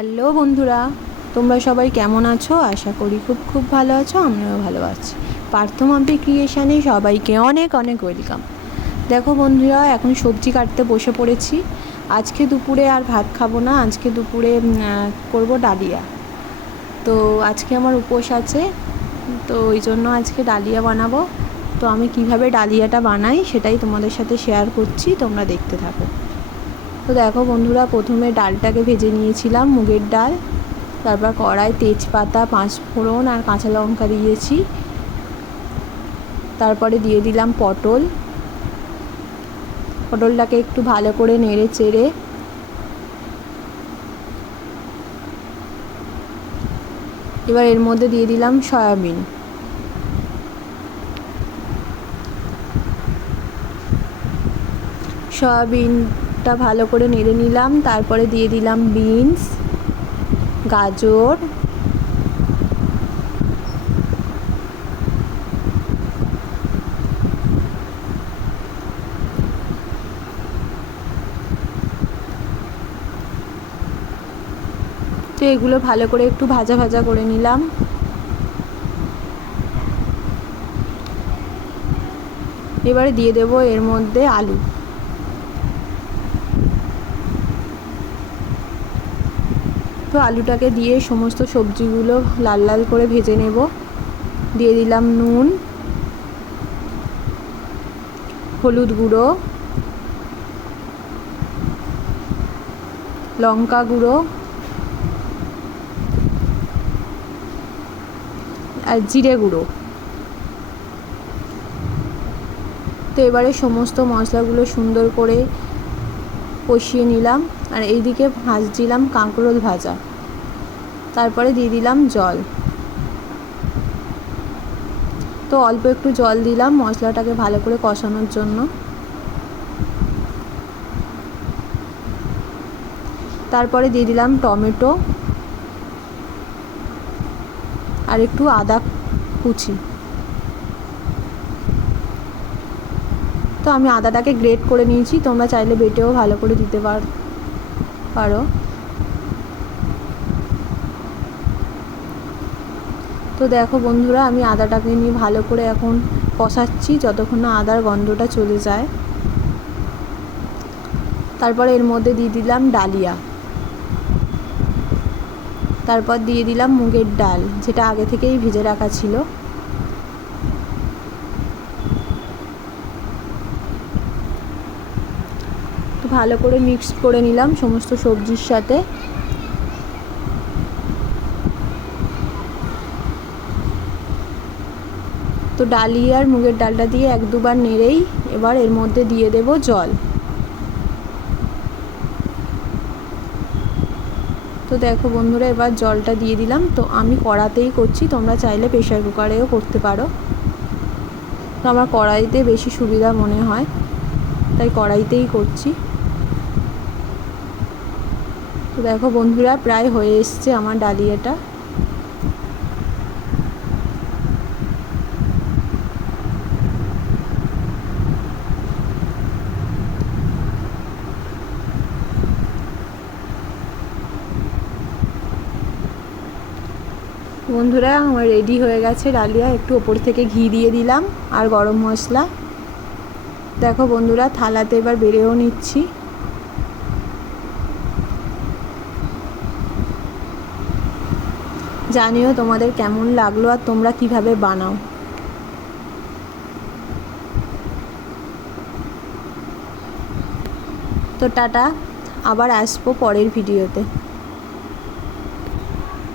Hello বন্ধুরা, তোমরা সবাই কেমন আছো? আশা করি খুব খুব ভালো আছো। আমিও ভালো আছি। পার্থমাম্পি ক্রিয়েশানে সবাইকে অনেক অনেক ওয়েলকাম। দেখো বন্ধুরা, এখন সবজি কাটতে বসে পড়েছি। আজকে দুপুরে আর ভাত খাবো না, আজকে দুপুরে করব ডালিয়া। তো আজকে আমার উপোস আছে, তো ওই জন্য আজকে ডালিয়া বানাবো। তো আমি কিভাবে ডালিয়াটা বানাই সেটাই তোমাদের সাথে শেয়ার করছি, তোমরা দেখতে থাকো। তো দেখো বন্ধুরা, প্রথমে ডালটাকে ভেজে নিয়েছিলাম, মুগের ডাল। তারপর কড়াই তেজপাতা, পাঁচফোড়ন আর কাঁচা লঙ্কা দিয়েছি। তারপরে দিয়ে দিলাম পটলটাকে একটু ভালো করে নেড়ে চেড়ে এবার এর মধ্যে দিয়ে দিলাম সয়াবিন। সয়াবিনটা ভালো করে নেড়ে নিলাম। তারপরে দিয়ে দিলাম বিনস, গাজর, তো এগুলো ভালো করে একটু ভাজা ভাজা করে নিলাম। এবারে দিয়ে দেব এর মধ্যে আলু। তো আলুটাকে দিয়ে সমস্ত সবজিগুলো লাল লাল করে ভেজে নেব। দিয়ে দিলাম নুন, হলুদ গুঁড়ো, লঙ্কা গুঁড়ো আর জিরে গুঁড়ো। তো এবারে সমস্ত মশলাগুলো সুন্দর করে কষিয়ে নিলাম। আর এইদিকে ভাজছিলাম কাঁকরোল ভাজা। তারপরে দিয়ে দিলাম জল। তো অল্প একটু জল দিলাম মশলাটাকে ভালো করে কষানোর জন্য। তারপরে দিয়ে দিলাম টমেটো আর একটু আদা কুচি। তো আমি আদাটাকে গ্রেট করে নিয়েছি, তোমরা চাইলে বেটেও ভালো করে দিতে পারো। তো দেখো বন্ধুরা, আমি আদাটাকে নিয়ে ভালো করে এখন কষাচ্ছি যতক্ষণ না আদার গন্ধটা চলে যায়। তারপরে এর মধ্যে দিয়ে দিলাম ডালিয়া। তারপর দিয়ে দিলাম মুগের ডাল, যেটা আগে থেকেই ভিজে রাখা ছিল। তো ভালো করে মিক্স করে নিলাম সমস্ত সবজির সাথে। তো ডালিয়া আর মুগের ডালটা দিয়ে এক দুবার নেড়েই এবার এর মধ্যে দিয়ে দেব জল। তো দেখো বন্ধুরা, এবার জলটা দিয়ে দিলাম। তো আমি কড়াতেই করছি, তোমরা চাইলে প্রেসার কুকারেও করতে পারো। তো আমার কড়াইতে বেশি সুবিধা মনে হয়, তাই কড়াইতেই করছি। তো দেখো বন্ধুরা, প্রায় হয়ে এসছে আমার ডালিয়াটা। বন্ধুরা, আমার রেডি হয়ে গেছে ডালিয়া। একটু ওপর থেকে ঘি দিয়ে দিলাম আর গরম মশলা। দেখো বন্ধুরা, থালাতে এবার বেড়েও নিচ্ছি। জানিও তোমাদের কেমন লাগলো আর তোমরা কিভাবে বানাও। তো টাটা, আবার আসবো পরের ভিডিওতে।